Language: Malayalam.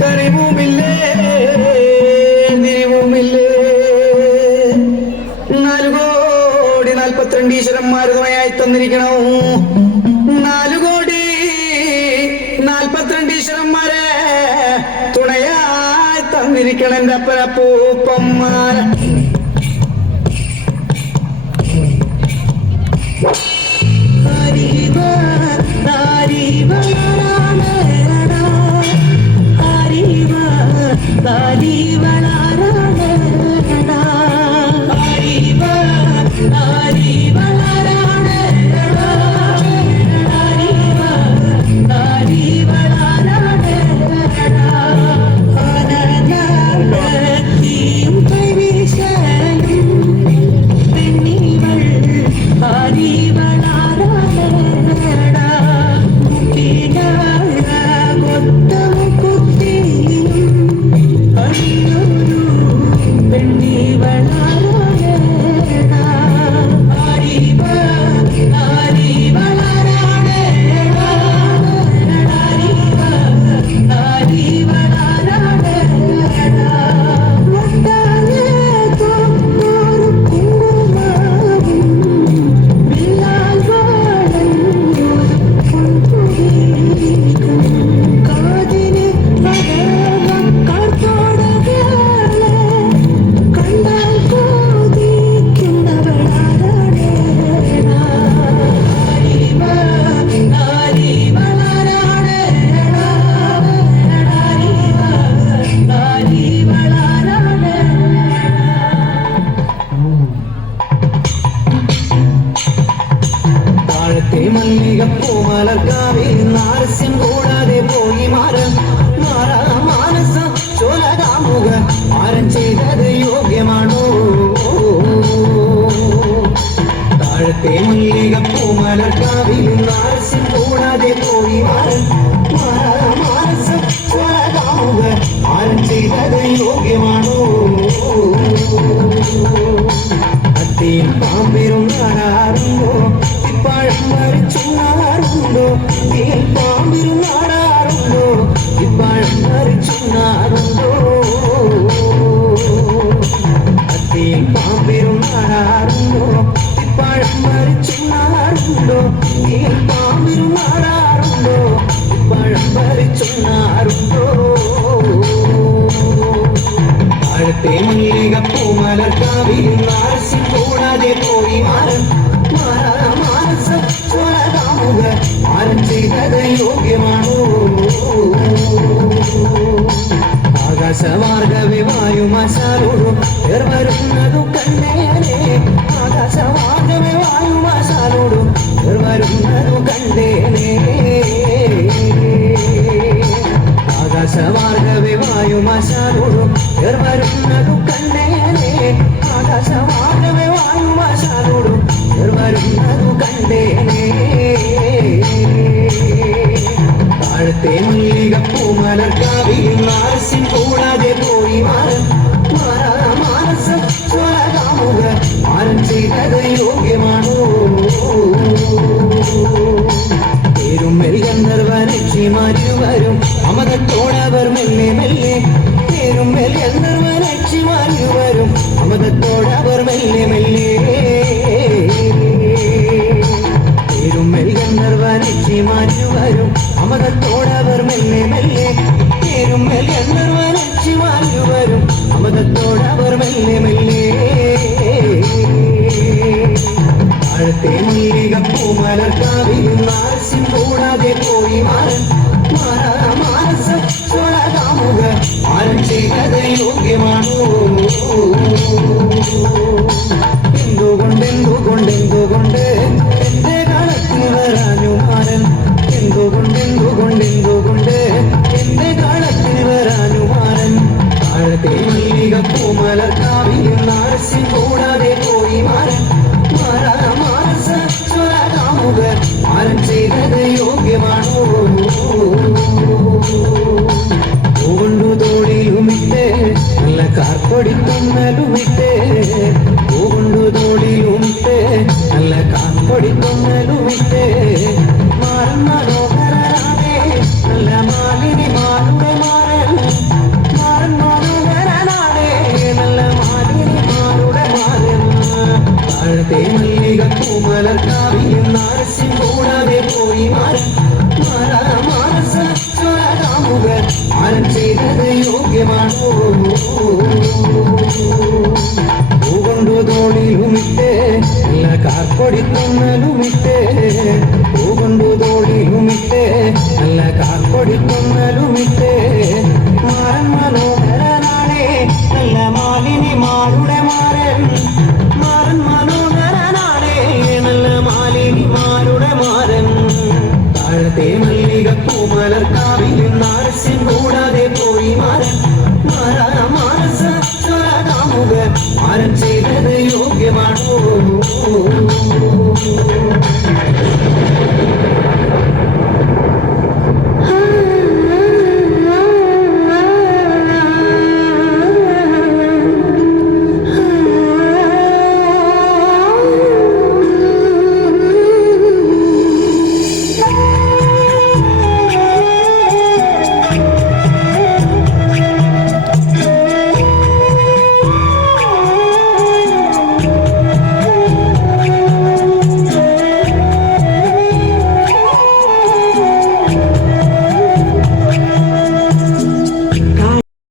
കനിവുമില്ലേ നിരിവുമില്ലേ 4,42 ഈശ്വരന്മാർ തുണയായി തന്നിരിക്കണോ 4,42 ഈശ്വരന്മാരെ തുണയായി തന്നിരിക്കണം എന്റെ അപ്പനപ്പൂപ്പന്മാരെ മല്ലികപ്പൂമലർക്കാവിൽ നാരസ്യം കൂടാതെ പോയി മാനസം ചോലകാമുക ആരം ചെയ്തത് യോഗ്യമാണോ താഴത്തെ മല്ലികപ്പൂമലർക്കാവിൽ നാരസ്യം കൂടാതെ പോയി മാനസം ചോലകാമുക ആരം ചെയ്തത് യോഗ്യമാണോ അത്തിയും പാമ്പിരും നാടാറുണ്ടോ ഇപ്പാഴം മരിച്ചുണ്ണാറുണ്ടോ പാമ്പിരും നാടാറുണ്ടോ ഇപ്പാഴം മരിച്ചുണ്ണാറുണ്ടോ അത്തിയും പാമ്പിരും നാടാറുണ്ടോ ഇപ്പാഴം മരിച്ചുണ്ണാറുണ്ടോ പാമ്പിരും നാടാറുണ്ടോ ഇപ്പാഴം മരിച്ചുണ്ണാറുണ്ടോ താഴത്തെ മല്ലികപ്പൂമലർക്കാവിൽ നാരസ്യം കൂടാതെ പോയി മാനസം ചോലകാമുക ആരം ചെയ്തത് യോഗ്യമാണോ ആകാശമാർഗവേ വായുമാശാലോടും വരുന്നതു കണ്ടേനെ ആകാശമാർഗവേ വായുമാശാലോടും വരുന്നതു കണ്ടേനെ ആകാശമാർഗവേ വായുമാശാലോടും വരുന്നതു കണ്ടേനെ ആകാശമാർഗവേ വായുമാശാലോടും വരുന്നതു കണ്ടേനെ താഴത്തെ മല്ലികപ്പൂമലർക്കാവിൽ നാരസ്യം കൂടാതെ പോയി മാനസം ചോലകാമുക ആരം ചെയ്തത് യോഗ്യമാണോ പേരുമെൽ ഗന്ധർവനക്ഷിമാരുവരും അമതത്തോടവർ മെല്ലെ മെല്ലെ പേരുമെൽ ഗന്ധർവനക്ഷിമാരുവരും അമതത്തോടവർ മെല്ലെ മെല്ലെ പേരുമെൽ ഗന്ധർവനക്ഷിമാരുവരും അമതത്തോടവർ മെല്ലെ മെല്ലെ പേരുമെൽ ഗന്ധർവനക്ഷിമാരുവരും അമതത്തോടവർ മെല്ലെ മെല്ലെ താഴത്തെ മല്ലികപ്പൂമലർക്കാവിൽ നാരസ്യം കൂടാതെ പോയി മാനസം ചോലകാമുക ആരം ചെയ്തത് യോഗ്യമാണോ എന്തുകൊണ്ട് എന്റെ കാലത്തിൽ വരാഞ്ഞു മാരൻ എന്തുകൊണ്ട് എന്റെ കാലത്തിൽ വരാഞ്ഞു മാരൻ താഴത്തെ മല്ലികപ്പൂമലർക്കാവിൽ നാരസ്യം കൂടാതെ പോയി മാനസ ചോലകാമുക ആരം ചെയ്തത് യോഗ്യമാണോ പൂകൊണ്ടു തോടിലുമിട്ട് നല്ല കാർപ്പൊടിത്തുന്നലുമിട്ട് പൂകൊണ്ടു തോടിലുമിട്ട് നല്ല കാർപ്പൊടിത്തുന്നലുമിട്ട് മാറുന്ന മനോഹരരാതെ നല്ല മാലിനി മാറുടെ മാറൻ കാർപ്പൊടി തുന്നലുമിട്ടേ